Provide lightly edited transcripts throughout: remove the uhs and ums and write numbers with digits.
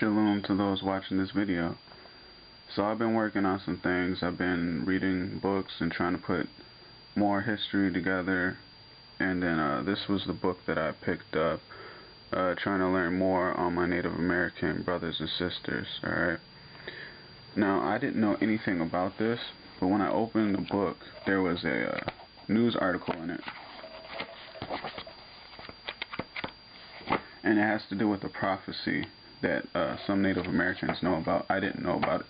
Shalom to those watching this video. So I've been working on some things. I've been reading books and trying to put more history together. And then this was the book that I picked up, trying to learn more on my Native American brothers and sisters. Alright. Now, I didn't know anything about this, but when I opened the book, there was a news article in it. And it has to do with a prophecy that some Native Americans know about. I didn't know about it.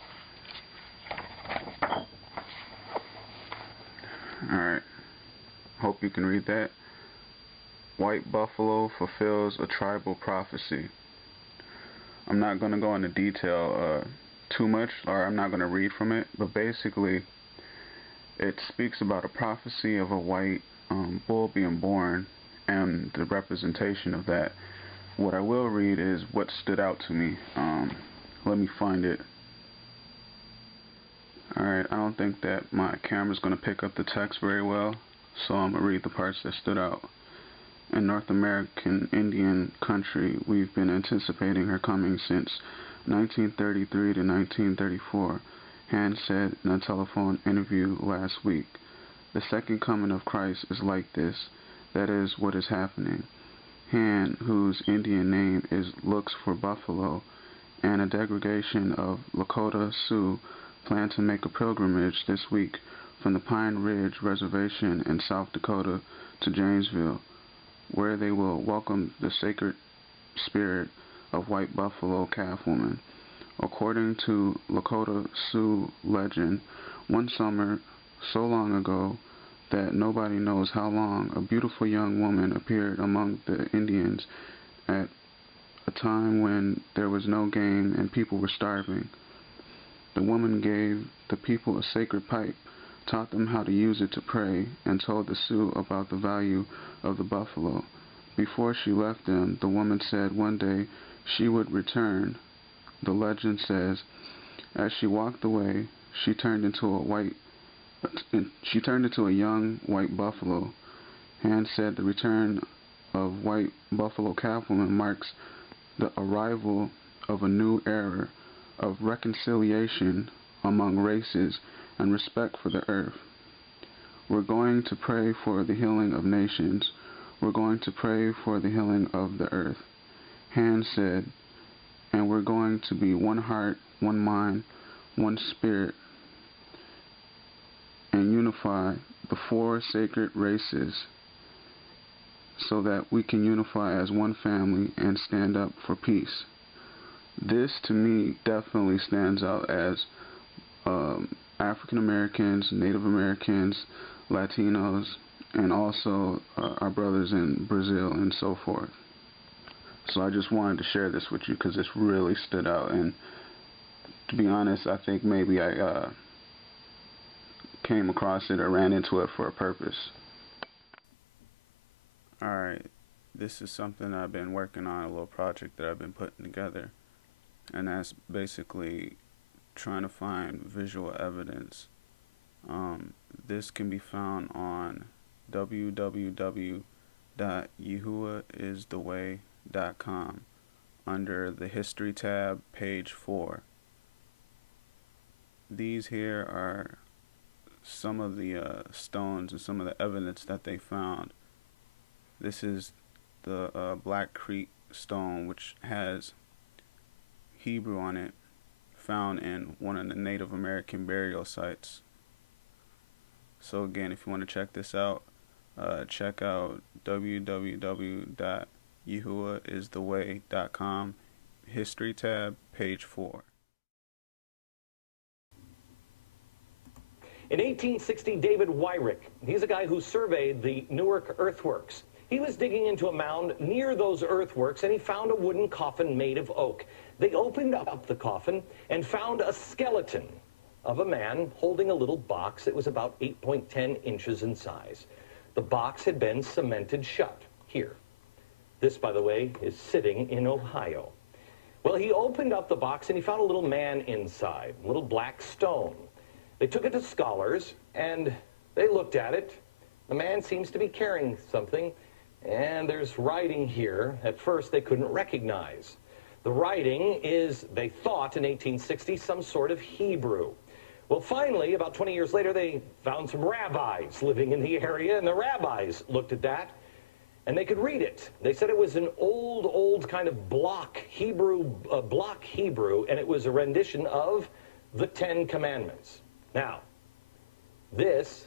Alright. Hope you can read that. White buffalo fulfills a tribal prophecy. I'm not going to go into detail too much, or I'm not going to read from it, but basically it speaks about a prophecy of a white bull being born and the representation of that. What I will read is what stood out to me. Let me find it. Alright, I don't think that my camera's going to pick up the text very well, so I'm going to read the parts that stood out. In North American Indian country, we've been anticipating her coming since 1933 to 1934, Han said in a telephone interview last week. The second coming of Christ is like this. That is what is happening. Han, whose Indian name looks for buffalo, and a delegation of Lakota Sioux plan to make a pilgrimage this week from the Pine Ridge Reservation in South Dakota to Janesville, where they will welcome the sacred spirit of white buffalo calf woman. According to Lakota Sioux legend, one summer so long ago that nobody knows how long, a beautiful young woman appeared among the Indians at a time when there was no game and people were starving. The woman gave the people a sacred pipe, taught them how to use it to pray, and told the Sioux about the value of the buffalo. Before she left them, the woman said one day she would return. The legend says, as she walked away, she turned into a young white buffalo. Han said the return of white buffalo calf woman marks the arrival of a new era of reconciliation among races and respect for the earth. We're going to pray for the healing of nations. We're going to pray for the healing of the earth. Han said, and we're going to be one heart, one mind, one spirit, and unify the four sacred races so that we can unify as one family and stand up for peace. This, to me, definitely stands out as African Americans, Native Americans, Latinos, and also our brothers in Brazil and so forth. So I just wanted to share this with you because this really stood out, and to be honest, I think maybe I came across it or ran into it for a purpose. Alright, this is something I've been working on, a little project that I've been putting together, and that's basically trying to find visual evidence. This can be found on www.yahuwahistheway.com under the History tab, page 4. These here are some of the stones and some of the evidence that they found. This is the Black Creek stone, which has Hebrew on it, found in one of the Native American burial sites. So again, if you want to check this out, check out www.yahuwahistheway.com, History tab, page 4. In 1860, David Wyrick, he's a guy who surveyed the Newark earthworks. He was digging into a mound near those earthworks, and he found a wooden coffin made of oak. They opened up the coffin and found a skeleton of a man holding a little box that was about 8.10 inches in size. The box had been cemented shut here. This, by the way, is sitting in Ohio. Well, he opened up the box and he found a little man inside, a little black stone. They took it to scholars and they looked at it. The man seems to be carrying something, and there's writing here at first they couldn't recognize. The writing is, they thought in 1860, some sort of Hebrew. Well, finally, about 20 years later, they found some rabbis living in the area, and the rabbis looked at that, and they could read it. They said it was an old kind of block Hebrew, and it was a rendition of the Ten Commandments. Now, this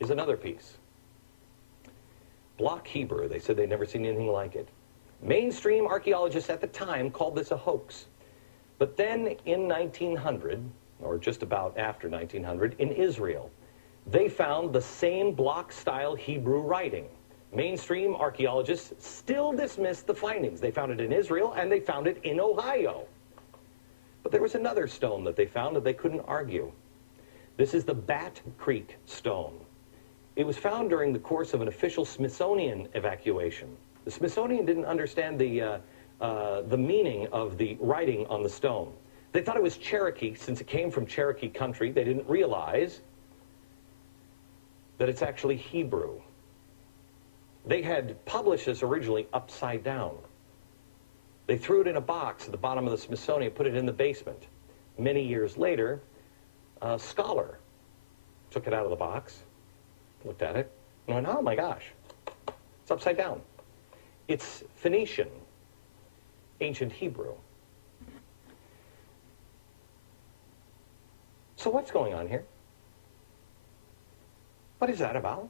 is another piece. Block Hebrew, they said they'd never seen anything like it. Mainstream archaeologists at the time called this a hoax. But then in 1900, or just about after 1900, in Israel, they found the same block-style Hebrew writing. Mainstream archaeologists still dismissed the findings. They found it in Israel, and they found it in Ohio. But there was another stone that they found that they couldn't argue. This is the Bat Creek stone. It was found during the course of an official Smithsonian evacuation. The Smithsonian didn't understand the meaning of the writing on the stone. They thought it was Cherokee, since it came from Cherokee country. They didn't realize that it's actually Hebrew. They had published this originally upside down. They threw it in a box at the bottom of the Smithsonian, put it in the basement. Many years later, a scholar took it out of the box, looked at it, and went, oh my gosh, it's upside down. It's Phoenician, ancient Hebrew. So what's going on here? What is that about?